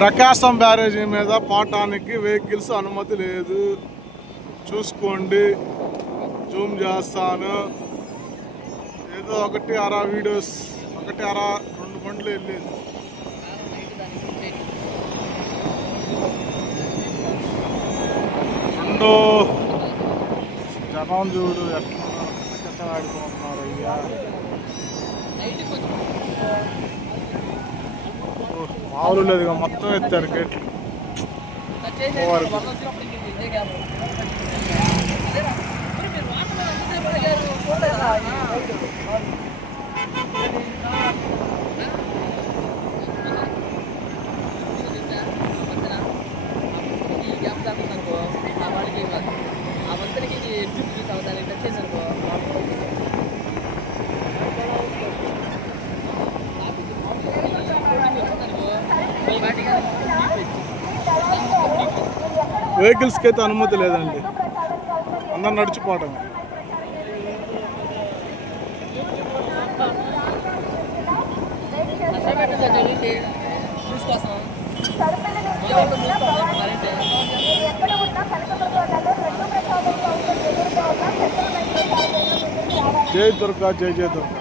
ప్రకాశం బ్యారేజీ మీద పోవటానికి వెహికల్స్ అనుమతి లేదు. చూసుకోండి, జూమ్ చేస్తాను. ఏదో ఒకటి అరా వీడియోస్, ఒకటి అరా 2 బండ్లు వెళ్ళేది. రెండో జనం చూడు ఎట్లా కథ ఆడుకుంటున్నారు. అయ్యా మామూలు లేదుగా, మొత్తం ఎత్తారు గేట్లు. వెహికల్స్కి అయితే అనుమతి లేదండి, అందరు నడిచిపోవటం. జై దుర్గా, జై జై దుర్గా.